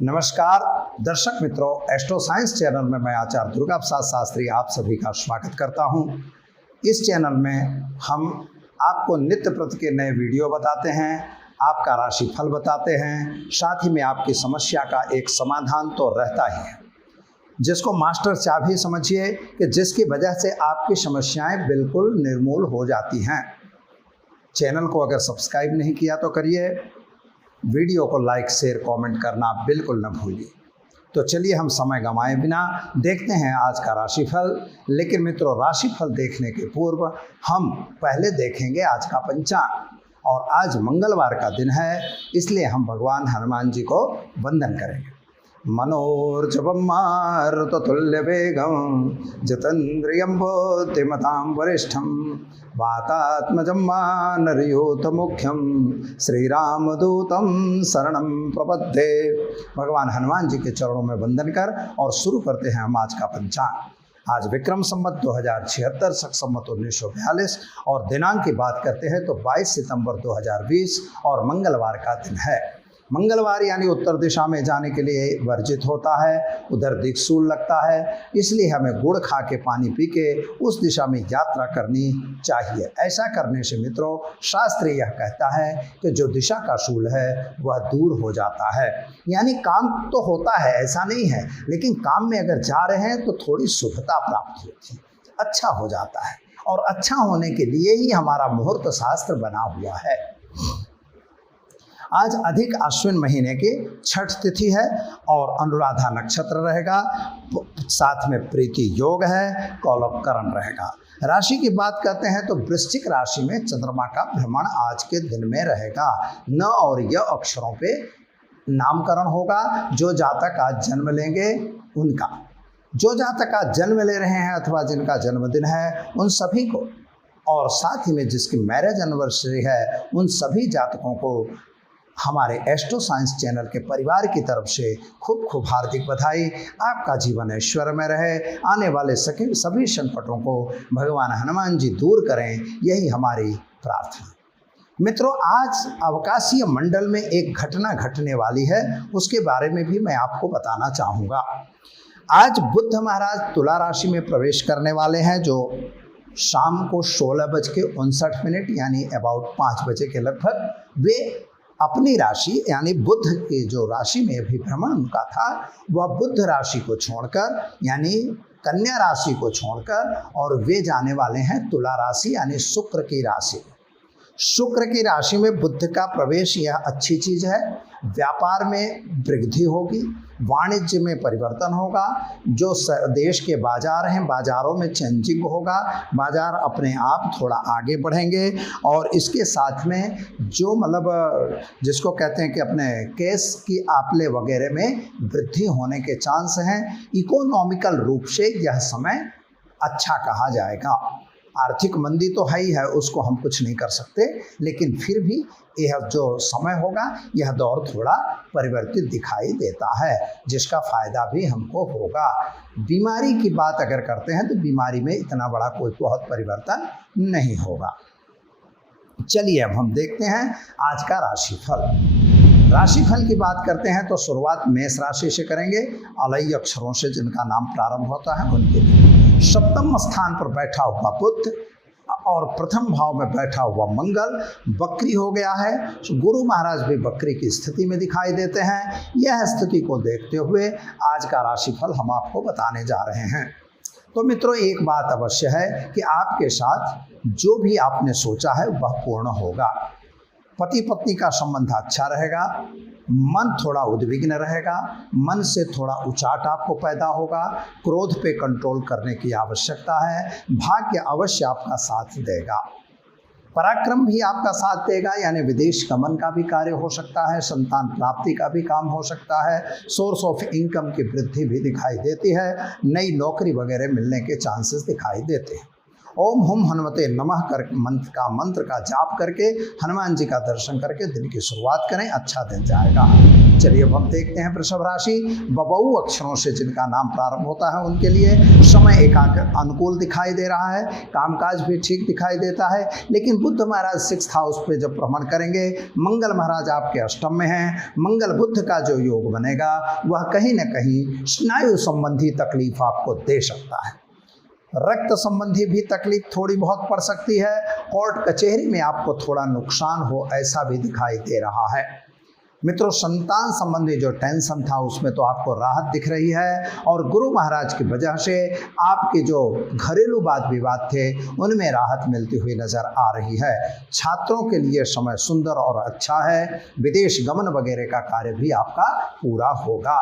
नमस्कार दर्शक मित्रों, एस्ट्रो साइंस चैनल में मैं आचार्य दुर्गा प्रसाद शास्त्री आप सभी का स्वागत करता हूं। इस चैनल में हम आपको नित्य प्रति के नए वीडियो बताते हैं, आपका राशि फल बताते हैं, साथ ही में आपकी समस्या का एक समाधान तो रहता ही है, जिसको मास्टर चाबी समझिए कि जिसकी वजह से आपकी समस्याएं बिल्कुल निर्मूल हो जाती हैं। चैनल को अगर सब्सक्राइब नहीं किया तो करिए, वीडियो को लाइक शेयर कमेंट करना बिल्कुल न भूलिए। तो चलिए हम समय गंवाए बिना देखते हैं आज का राशिफल। लेकिन मित्रों, राशिफल देखने के पूर्व हम पहले देखेंगे आज का पंचांग। और आज मंगलवार का दिन है, इसलिए हम भगवान हनुमान जी को वंदन करेंगे। मनोर्जवम मारुततुल्य वेगम जितेन्द्रियं बुद्धिमतां वरिष्ठम वातात्मजं वानरयूथ मुख्यम श्रीरामदूतं शरणं प्रपद्ये। भगवान हनुमान जी के चरणों में वंदन कर और शुरू करते हैं हम आज का पंचांग। आज विक्रम संवत 2076 शक संवत 1942 और दिनांक की बात करते हैं तो 22 सितंबर 2020 और मंगलवार का दिन है। मंगलवार यानी उत्तर दिशा में जाने के लिए वर्जित होता है, उधर दिक्सूल लगता है, इसलिए हमें गुड़ खा के पानी पी के उस दिशा में यात्रा करनी चाहिए। ऐसा करने से मित्रों, शास्त्र यह कहता है कि जो दिशा का शूल है वह दूर हो जाता है। यानी काम तो होता है, ऐसा नहीं है, लेकिन काम में अगर जा रहे हैं तो थोड़ी शुभता प्राप्त होती है, अच्छा हो जाता है। और अच्छा होने के लिए ही हमारा मुहूर्त शास्त्र बना हुआ है। आज अधिक आश्विन महीने की छठ तिथि है और अनुराधा नक्षत्र रहेगा, साथ में प्रीति योग है, कौलव रहेगा। राशि की बात करते हैं तो वृश्चिक राशि में चंद्रमा का भ्रमण आज के दिन में रहेगा। न और य अक्षरों पे नामकरण होगा। जो जातक आज जन्म लेंगे उनका, जो जातक आज जन्म ले रहे हैं अथवा जिनका जन्मदिन है उन सभी को, और साथ ही में जिसकी मैरिज एनिवर्सरी है उन सभी जातकों को हमारे एस्ट्रो साइंस चैनल के परिवार की तरफ से खूब खूब हार्दिक बधाई। आपका जीवन ऐश्वर्य में रहे, आने वाले सभी संकटों को भगवान हनुमान जी दूर करें, यही हमारी प्रार्थना। मित्रों, आज अवकाशीय मंडल में एक घटना घटने वाली है, उसके बारे में भी मैं आपको बताना चाहूँगा। आज बुध महाराज तुला राशि में प्रवेश करने वाले हैं, जो शाम को 16:59 यानी अबाउट 5 बजे के लगभग वे अपनी राशि यानी बुध की जो राशि में भी भ्रमण उनका था वह बुध राशि को छोड़कर यानी कन्या राशि को छोड़कर और वे जाने वाले हैं तुला राशि यानी शुक्र की राशि। शुक्र की राशि में बुध का प्रवेश यह अच्छी चीज़ है। व्यापार में वृद्धि होगी, वाणिज्य में परिवर्तन होगा, जो देश के बाजार हैं बाजारों में चेंजिंग होगा, बाजार अपने आप थोड़ा आगे बढ़ेंगे। और इसके साथ में जो मतलब जिसको कहते हैं कि अपने केस की आपले वगैरह में वृद्धि होने के चांस हैं। इकोनॉमिकल रूप से यह समय अच्छा कहा जाएगा। आर्थिक मंदी तो है ही है, उसको हम कुछ नहीं कर सकते, लेकिन फिर भी यह जो समय होगा यह दौर थोड़ा परिवर्तित दिखाई देता है, जिसका फायदा भी हमको होगा। बीमारी की बात अगर करते हैं तो बीमारी में इतना बड़ा कोई बहुत परिवर्तन नहीं होगा। चलिए अब हम देखते हैं आज का राशिफल। राशिफल की बात करते हैं तो शुरुआत मेष राशि से करेंगे। अलई अक्षरों से जिनका नाम प्रारंभ होता है उनके लिए सप्तम स्थान पर बैठा हुआ बुध और प्रथम भाव में बैठा हुआ मंगल बकरी हो गया है। गुरु महाराज भी बकरी की स्थिति में दिखाई देते हैं। यह स्थिति को देखते हुए आज का राशिफल हम आपको बताने जा रहे हैं। तो मित्रों, एक बात अवश्य है कि आपके साथ जो भी आपने सोचा है वह पूर्ण होगा। पति पत्नी का संबंध अच्छा रहेगा, मन थोड़ा उद्विग्न रहेगा, मन से थोड़ा उचाट आपको पैदा होगा, क्रोध पे कंट्रोल करने की आवश्यकता है। भाग्य अवश्य आपका साथ देगा, पराक्रम भी आपका साथ देगा, यानी विदेश गमन का भी कार्य हो सकता है, संतान प्राप्ति का भी काम हो सकता है, सोर्स ऑफ इनकम की वृद्धि भी दिखाई देती है, नई नौकरी वगैरह मिलने के चांसेस दिखाई देते हैं। ओम हुम हनुमते नमः कर मंत्र का जाप करके हनुमान जी का दर्शन करके दिन की शुरुआत करें, अच्छा दिन जाएगा। चलिए अब हम देखते हैं वृषभ राशि। बबऊ अक्षरों से जिनका नाम प्रारंभ होता है उनके लिए समय एकाग्र अनुकूल दिखाई दे रहा है, कामकाज भी ठीक दिखाई देता है। लेकिन बुध महाराज 6th हाउस पे जब भ्रमण करेंगे, मंगल महाराज आपके अष्टम में हैं, मंगल बुध का जो योग बनेगा वह कहीं न कहीं स्नायु संबंधी तकलीफ आपको दे सकता है। रक्त संबंधी भी तकलीफ थोड़ी बहुत पड़ सकती है। कोर्ट कचहरी में आपको थोड़ा नुकसान हो ऐसा भी दिखाई दे रहा है। मित्रों, संतान संबंधी जो टेंशन था उसमें तो आपको राहत दिख रही है और गुरु महाराज की वजह से आपके जो घरेलू वाद विवाद थे उनमें राहत मिलती हुई नजर आ रही है। छात्रों के लिए समय सुंदर और अच्छा है। विदेश गमन वगैरह का कार्य भी आपका पूरा होगा।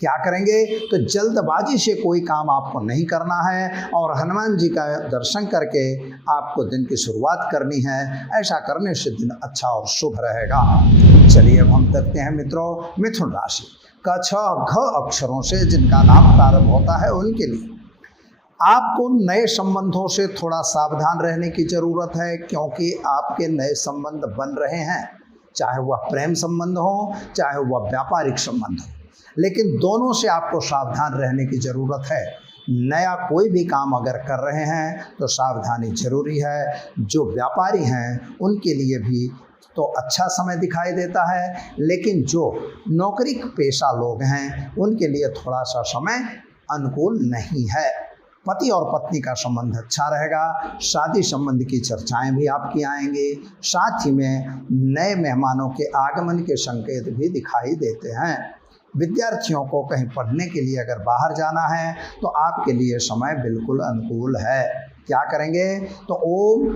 क्या करेंगे तो जल्दबाजी से कोई काम आपको नहीं करना है और हनुमान जी का दर्शन करके आपको दिन की शुरुआत करनी है। ऐसा करने से दिन अच्छा और शुभ रहेगा। चलिए अब हम देखते हैं मित्रों मिथुन राशि। क छ घ अक्षरों से जिनका नाम प्रारंभ होता है उनके लिए आपको नए संबंधों से थोड़ा सावधान रहने की जरूरत है, क्योंकि आपके नए संबंध बन रहे हैं, चाहे वह प्रेम संबंध हो चाहे वह व्यापारिक संबंध हो, लेकिन दोनों से आपको सावधान रहने की ज़रूरत है। नया कोई भी काम अगर कर रहे हैं तो सावधानी जरूरी है। जो व्यापारी हैं उनके लिए भी तो अच्छा समय दिखाई देता है, लेकिन जो नौकरी पेशा लोग हैं उनके लिए थोड़ा सा समय अनुकूल नहीं है। पति और पत्नी का संबंध अच्छा रहेगा। शादी संबंध की चर्चाएं भी आपकी आएंगी। साथ ही में नए मेहमानों के आगमन के संकेत भी दिखाई देते हैं। विद्यार्थियों को कहीं पढ़ने के लिए अगर बाहर जाना है तो आपके लिए समय बिल्कुल अनुकूल है। क्या करेंगे तो ओम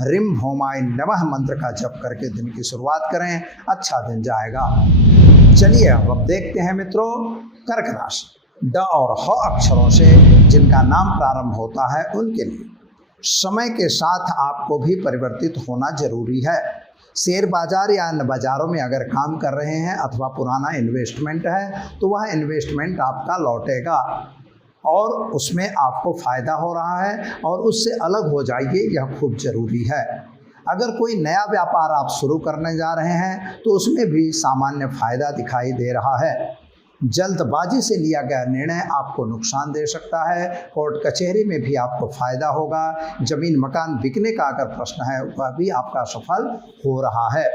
ह्रीं भौमाय नमः मंत्र का जप करके दिन की शुरुआत करें, अच्छा दिन जाएगा। चलिए अब देखते हैं मित्रों कर्क राशि। ड और ह अक्षरों से जिनका नाम प्रारंभ होता है उनके लिए समय के साथ आपको भी परिवर्तित होना जरूरी है। शेयर बाजार या अन्य बाजारों में अगर काम कर रहे हैं अथवा पुराना इन्वेस्टमेंट है तो वह इन्वेस्टमेंट आपका लौटेगा और उसमें आपको फ़ायदा हो रहा है और उससे अलग हो जाइए, यह खूब ज़रूरी है। अगर कोई नया व्यापार आप शुरू करने जा रहे हैं तो उसमें भी सामान्य फ़ायदा दिखाई दे रहा है। जल्दबाजी से लिया गया निर्णय आपको नुकसान दे सकता है। कोर्ट कचहरी में भी आपको फ़ायदा होगा। ज़मीन मकान बिकने का अगर प्रश्न है वह भी आपका सफल हो रहा है।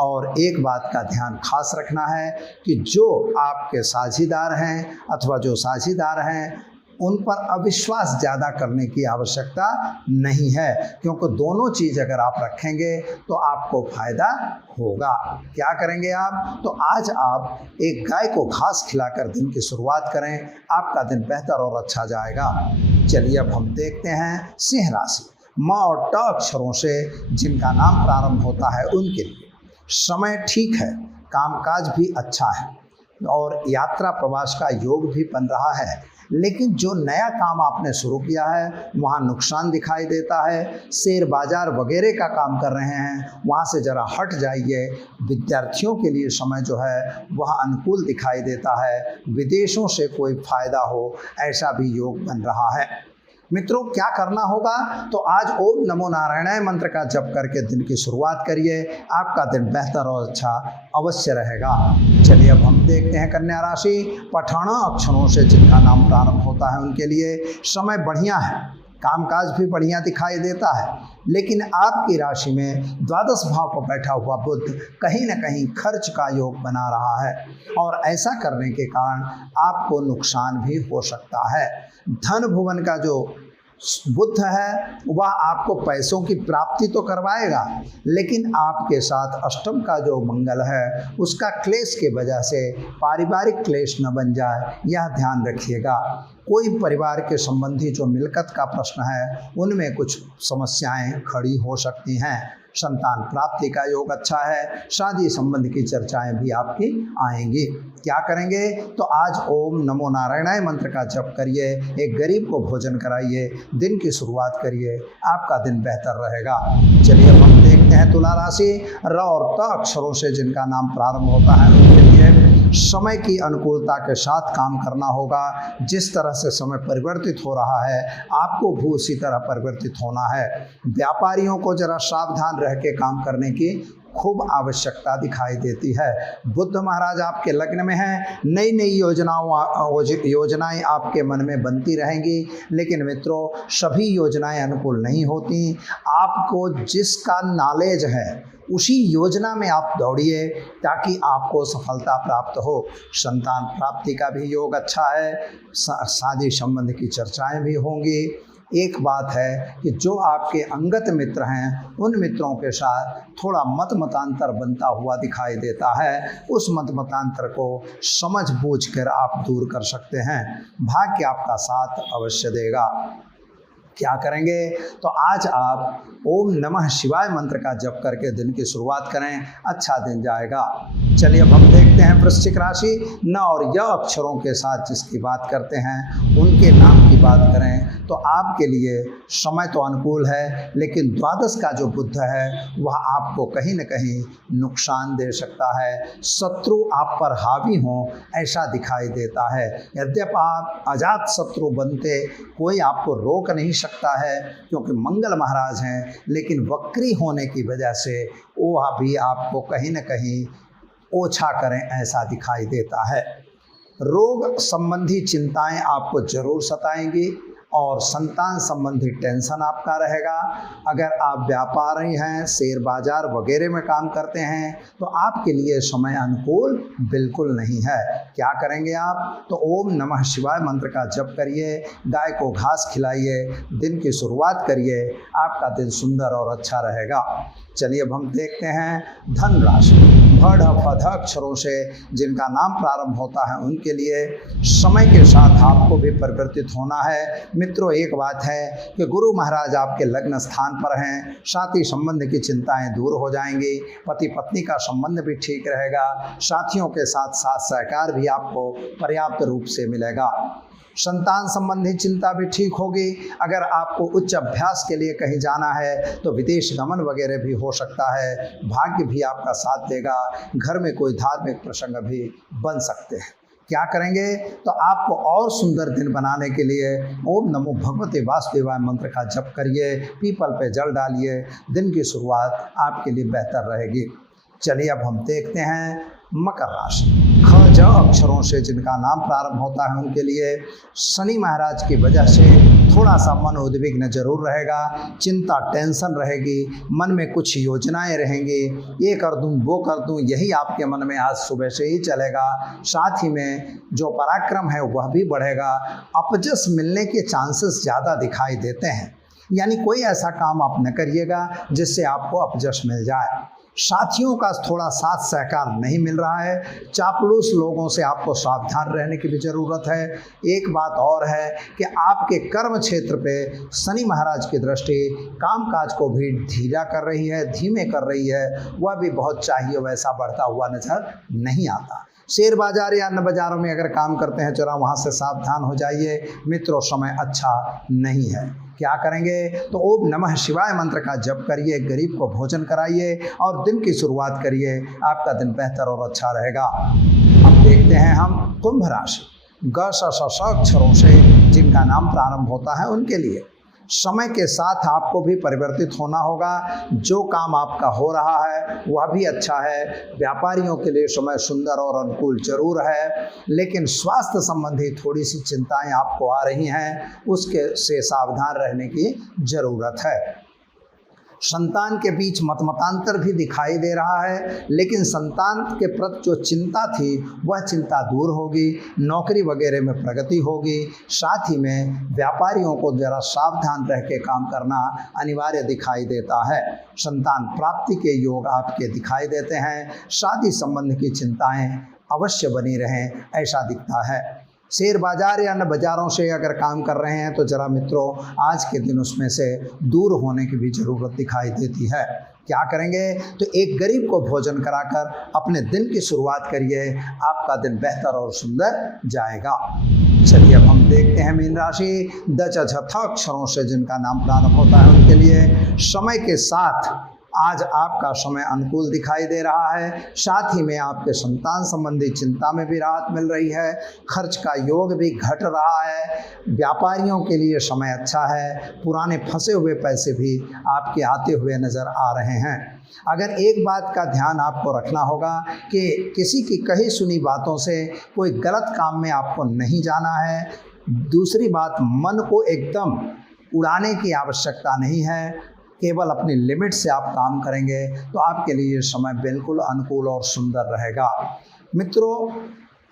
और एक बात का ध्यान खास रखना है कि जो आपके साझीदार हैं अथवा जो साझीदार हैं उन पर अविश्वास ज़्यादा करने की आवश्यकता नहीं है, क्योंकि दोनों चीज़ अगर आप रखेंगे तो आपको फ़ायदा होगा। क्या करेंगे आप तो आज आप एक गाय को घास खिलाकर दिन की शुरुआत करें, आपका दिन बेहतर और अच्छा जाएगा। चलिए अब हम देखते हैं सिंह राशि। म और ट अक्षरों से जिनका नाम प्रारंभ होता है उनके लिए समय ठीक है, कामकाज भी अच्छा है और यात्रा प्रवास का योग भी बन रहा है। लेकिन जो नया काम आपने शुरू किया है वहाँ नुकसान दिखाई देता है। शेयर बाजार वगैरह का काम कर रहे हैं वहाँ से ज़रा हट जाइए। विद्यार्थियों के लिए समय जो है वह अनुकूल दिखाई देता है। विदेशों से कोई फ़ायदा हो ऐसा भी योग बन रहा है। मित्रों, क्या करना होगा तो आज ओम नमो नारायणाय मंत्र का जप करके दिन की शुरुआत करिए, आपका दिन बेहतर और अच्छा अवश्य रहेगा। चलिए अब हम देखते हैं कन्या राशि। पठाना अक्षरों से जिनका नाम प्रारंभ होता है उनके लिए समय बढ़िया है, कामकाज भी बढ़िया दिखाई देता है। लेकिन आपकी राशि में द्वादश भाव पर बैठा हुआ बुध कहीं न कहीं खर्च का योग बना रहा है और ऐसा करने के कारण आपको नुकसान भी हो सकता है। धन भुवन का जो बुध है वह आपको पैसों की प्राप्ति तो करवाएगा, लेकिन आपके साथ अष्टम का जो मंगल है उसका क्लेश के वजह से पारिवारिक क्लेश न बन जाए, यह ध्यान रखिएगा। कोई परिवार के संबंधी जो मिलकत का प्रश्न है उनमें कुछ समस्याएं खड़ी हो सकती हैं। संतान प्राप्ति का योग अच्छा है। शादी संबंध की चर्चाएं भी आपकी आएंगी। क्या करेंगे तो आज ओम नमो नारायणाय मंत्र का जप करिए, एक गरीब को भोजन कराइए, दिन की शुरुआत करिए, आपका दिन बेहतर रहेगा। चलिए अब हम देखते हैं तुला राशि। र और त अक्षरों से जिनका नाम प्रारंभ होता है उनके लिए समय की अनुकूलता के साथ काम करना होगा। जिस तरह से समय परिवर्तित हो रहा है आपको भी उसी तरह परिवर्तित होना है। व्यापारियों को जरा सावधान रह के काम करने की खूब आवश्यकता दिखाई देती है। बुध महाराज आपके लग्न में हैं, नई नई योजनाएं आपके मन में बनती रहेंगी, लेकिन मित्रों सभी योजनाएं अनुकूल नहीं होती। आपको जिसका नॉलेज है उसी योजना में आप दौड़िए ताकि आपको सफलता प्राप्त हो। संतान प्राप्ति का भी योग अच्छा है, शादी संबंध की चर्चाएं भी होंगी। एक बात है कि जो आपके अंगत मित्र हैं उन मित्रों के साथ थोड़ा मतांतर बनता हुआ दिखाई देता है, उस मतांतर को समझ बूझ कर आप दूर कर सकते हैं। भाग्य आपका साथ अवश्य देगा। क्या करेंगे तो आज आप ओम नमः शिवाय मंत्र का जप करके दिन की शुरुआत करें, अच्छा दिन जाएगा। चलिए अब हम देखते हैं वृश्चिक राशि। न और य अक्षरों के साथ जिसकी बात करते हैं उनके नाम की बात करें तो आपके लिए समय तो अनुकूल है, लेकिन द्वादश का जो बुध है वह आपको कहीं न कहीं नुकसान दे सकता है। शत्रु आप पर हावी हों ऐसा दिखाई देता है। यद्यपि आप अजात शत्रु बनते कोई आपको रोक नहीं सकता है क्योंकि मंगल महाराज हैं, लेकिन वक्री होने की वजह से वह भी आपको कहीं न कहीं ओछा करें ऐसा दिखाई देता है। रोग संबंधी चिंताएं आपको जरूर सताएंगी और संतान संबंधी टेंशन आपका रहेगा। अगर आप व्यापारी हैं, शेयर बाजार वगैरह में काम करते हैं तो आपके लिए समय अनुकूल बिल्कुल नहीं है। क्या करेंगे आप तो ओम नमः शिवाय मंत्र का जप करिए, गाय को घास खिलाइए, दिन की शुरुआत करिए, आपका दिन सुंदर और अच्छा रहेगा। चलिए अब हम देखते हैं धन राशि। भड़ फध अक्षरों से जिनका नाम प्रारंभ होता है उनके लिए समय के साथ आपको भी परिवर्तित होना है। मित्रों एक बात है कि गुरु महाराज आपके लग्न स्थान पर हैं, साथी संबंध की चिंताएं दूर हो जाएंगी, पति पत्नी का संबंध भी ठीक रहेगा, साथियों के साथ साथ सहकार भी आपको पर्याप्त रूप से मिलेगा। संतान संबंधी चिंता भी ठीक होगी। अगर आपको उच्च अभ्यास के लिए कहीं जाना है तो विदेश गमन वगैरह भी हो सकता है। भाग्य भी आपका साथ देगा। घर में कोई धार्मिक प्रसंग भी बन सकते हैं। क्या करेंगे तो आपको और सुंदर दिन बनाने के लिए ओम नमो भगवते वासुदेवाय मंत्र का जप करिए, पीपल पे जल डालिए, दिन की शुरुआत आपके लिए बेहतर रहेगी। चलिए अब हम देखते हैं मकर राशि। ख ज अक्षरों से जिनका नाम प्रारंभ होता है उनके लिए शनि महाराज की वजह से थोड़ा सा मन उद्विग्न जरूर रहेगा, चिंता टेंशन रहेगी, मन में कुछ योजनाएं रहेंगी, ये कर दूं वो कर दूं, यही आपके मन में आज सुबह से ही चलेगा। साथ ही में जो पराक्रम है वह भी बढ़ेगा। अपजस मिलने के चांसेस ज़्यादा दिखाई देते हैं, यानी कोई ऐसा काम आप न करिएगा जिससे आपको अपजस मिल जाए। साथियों का थोड़ा साथ सहकार नहीं मिल रहा है, चापलूस लोगों से आपको सावधान रहने की भी ज़रूरत है। एक बात और है कि आपके कर्म क्षेत्र पे शनि महाराज की दृष्टि कामकाज को भी धीरा कर रही है, धीमे कर रही है, वह भी बहुत चाहिए वैसा बढ़ता हुआ नजर नहीं आता। शेयर बाजार या अन्य बाजारों में अगर काम करते हैं जरा वहाँ से सावधान हो जाइए। मित्रों समय अच्छा नहीं है। क्या करेंगे तो ओम नमः शिवाय मंत्र का जप करिए, गरीब को भोजन कराइए और दिन की शुरुआत करिए, आपका दिन बेहतर और अच्छा रहेगा। अब देखते हैं हम कुंभ राशि। ग स श अक्षरों से जिनका नाम प्रारंभ होता है उनके लिए समय के साथ आपको भी परिवर्तित होना होगा। जो काम आपका हो रहा है वह भी अच्छा है। व्यापारियों के लिए समय सुंदर और अनुकूल जरूर है, लेकिन स्वास्थ्य संबंधी थोड़ी सी चिंताएं आपको आ रही हैं, उसके से सावधान रहने की ज़रूरत है। संतान के बीच मतमतांतर भी दिखाई दे रहा है, लेकिन संतान के प्रति जो चिंता थी वह चिंता दूर होगी, नौकरी वगैरह में प्रगति होगी। साथ ही में व्यापारियों को जरा सावधान रह के काम करना अनिवार्य दिखाई देता है। संतान प्राप्ति के योग आपके दिखाई देते हैं। शादी संबंध की चिंताएं अवश्य बनी रहें ऐसा दिखता है। शेयर बाजार या अन्य बाजारों से अगर काम कर रहे हैं तो जरा मित्रों आज के दिन उसमें से दूर होने की भी ज़रूरत दिखाई देती है। क्या करेंगे तो एक गरीब को भोजन कराकर अपने दिन की शुरुआत करिए, आपका दिन बेहतर और सुंदर जाएगा। चलिए अब हम देखते हैं मीन राशि। द च झ थ अक्षरों से जिनका नाम प्रारंभ होता है उनके लिए समय के साथ आज आपका समय अनुकूल दिखाई दे रहा है। साथ ही में आपके संतान संबंधी चिंता में भी राहत मिल रही है। खर्च का योग भी घट रहा है। व्यापारियों के लिए समय अच्छा है। पुराने फंसे हुए पैसे भी आपके आते हुए नज़र आ रहे हैं। अगर एक बात का ध्यान आपको रखना होगा कि किसी की कही सुनी बातों से कोई गलत काम में आपको नहीं जाना है। दूसरी बात, मन को एकदम उड़ाने की आवश्यकता नहीं है, केवल अपनी लिमिट से आप काम करेंगे तो आपके लिए ये समय बिल्कुल अनुकूल और सुंदर रहेगा। मित्रों,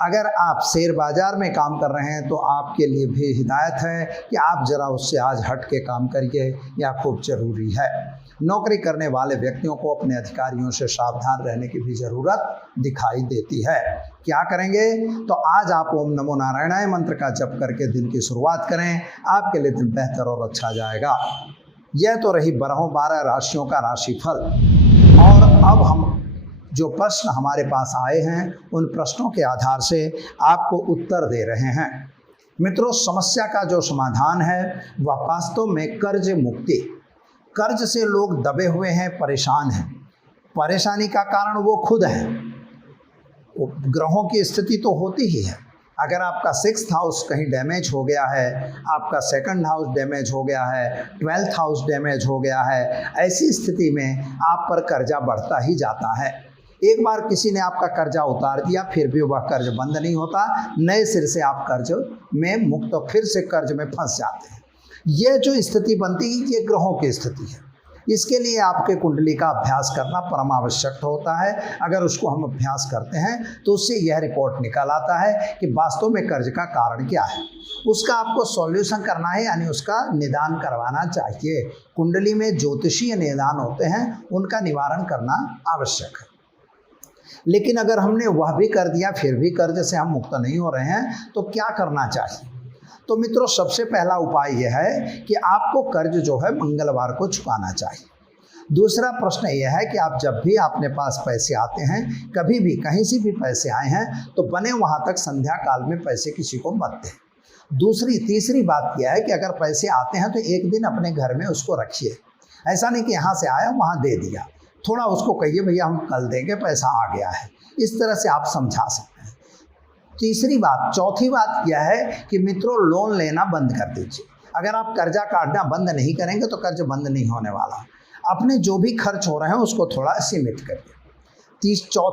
अगर आप शेयर बाज़ार में काम कर रहे हैं तो आपके लिए भी हिदायत है कि आप ज़रा उससे आज हट के काम करिए, यह खूब ज़रूरी है। नौकरी करने वाले व्यक्तियों को अपने अधिकारियों से सावधान रहने की भी ज़रूरत दिखाई देती है। क्या करेंगे? तो आज आप ओम नमो नारायणाय मंत्र का जप करके दिन की शुरुआत करें, आपके लिए दिन बेहतर और अच्छा जाएगा। यह तो रही 12 राशियों का राशिफल। और अब हम जो प्रश्न हमारे पास आए हैं उन प्रश्नों के आधार से आपको उत्तर दे रहे हैं। मित्रों, समस्या का जो समाधान है वह वास्तव में कर्ज मुक्ति। कर्ज से लोग दबे हुए हैं, परेशान हैं। परेशानी का कारण वो खुद हैं। ग्रहों की स्थिति तो होती ही है। अगर आपका 6th हाउस कहीं डैमेज हो गया है, आपका 2nd हाउस डैमेज हो गया है, 12th हाउस डैमेज हो गया है, ऐसी स्थिति में आप पर कर्जा बढ़ता ही जाता है। एक बार किसी ने आपका कर्जा उतार दिया, फिर भी वह कर्ज बंद नहीं होता, नए सिर से आप कर्ज में मुक्त फिर से कर्ज में फंस जाते हैं। यह जो स्थिति बनती है ये ग्रहों की स्थिति है। इसके लिए आपके कुंडली का अभ्यास करना परम आवश्यक होता है। अगर उसको हम अभ्यास करते हैं तो उससे यह रिपोर्ट निकल आता है कि वास्तव में कर्ज का कारण क्या है। उसका आपको सॉल्यूशन करना है, यानी उसका निदान करवाना चाहिए। कुंडली में ज्योतिषीय निदान होते हैं, उनका निवारण करना आवश्यक है। लेकिन अगर हमने वह भी कर दिया फिर भी कर्ज से हम मुक्त नहीं हो रहे हैं तो क्या करना चाहिए? तो मित्रों, सबसे पहला उपाय यह है कि आपको कर्ज जो है मंगलवार को चुकाना चाहिए। दूसरा प्रश्न यह है कि आप जब भी अपने पास पैसे आते हैं, कभी भी कहीं से भी पैसे आए हैं तो बने वहाँ तक संध्या काल में पैसे किसी को मत दें। तीसरी बात यह है कि अगर पैसे आते हैं तो एक दिन अपने घर में उसको रखिए। ऐसा नहीं कि यहाँ से आया वहाँ दे दिया। थोड़ा उसको कहिए भैया हम कल देंगे, पैसा आ गया है। इस तरह से आप समझा सकते हैं। चौथी बात यह है कि मित्रों, लोन लेना बंद कर दीजिए। अगर आप कर्जा काटना बंद नहीं करेंगे तो कर्ज बंद नहीं होने वाला। अपने जो भी खर्च हो रहे हैं उसको थोड़ा सीमित करिए।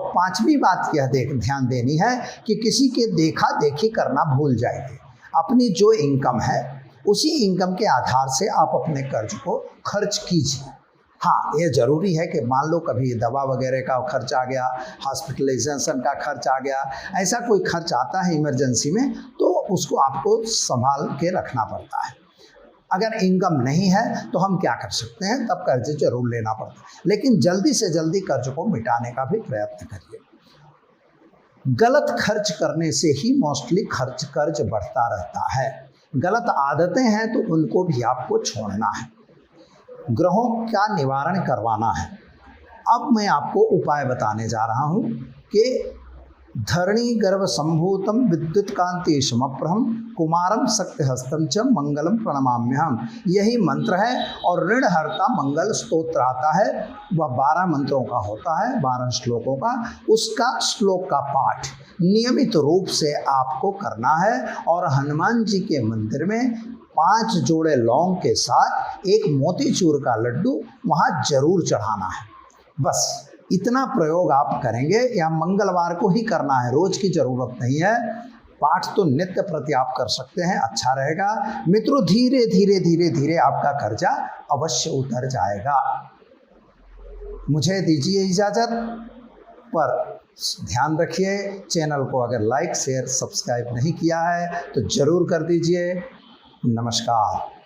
पांचवी बात यह ध्यान देनी है कि किसी के देखा देखी करना भूल जाइए। अपनी जो इनकम है उसी इनकम के आधार से आप अपने कर्ज को खर्च कीजिए। हाँ, ये ज़रूरी है कि मान लो कभी दवा वगैरह का खर्च आ गया, हॉस्पिटलाइजेशन का खर्च आ गया, ऐसा कोई खर्च आता है इमरजेंसी में तो उसको आपको संभाल के रखना पड़ता है। अगर इनकम नहीं है तो हम क्या कर सकते हैं? तब कर्ज जरूर लेना पड़ता है, लेकिन जल्दी से जल्दी कर्ज को मिटाने का भी प्रयत्न करिए। गलत खर्च करने से ही मोस्टली कर्ज बढ़ता रहता है। गलत आदतें हैं तो उनको भी आपको छोड़ना है। ग्रहों का निवारण करवाना है। अब मैं आपको उपाय बताने जा रहा हूँ कि धरणी गर्भ संभूतम विद्युत कांति समप्रभम कुमारम शक्तिहस्तम च मंगलम प्रणमाम्यहम, यही मंत्र है। और ऋणहर्ता मंगल स्तोत्र आता है, वह 12 मंत्रों का होता है, 12 श्लोकों का। उसका श्लोक का पाठ नियमित रूप से आपको करना है और हनुमान जी के मंदिर में 5 जोड़े लौंग के साथ एक मोतीचूर का लड्डू वहाँ जरूर चढ़ाना है। बस इतना प्रयोग आप करेंगे। या मंगलवार को ही करना है, रोज की जरूरत नहीं है। पाठ तो नित्य प्रति आप कर सकते हैं, अच्छा रहेगा। मित्रों, धीरे धीरे धीरे धीरे आपका कर्जा अवश्य उतर जाएगा। मुझे दीजिए इजाज़त, पर ध्यान रखिए चैनल को अगर लाइक शेयर सब्सक्राइब नहीं किया है तो ज़रूर कर दीजिए। नमस्कार।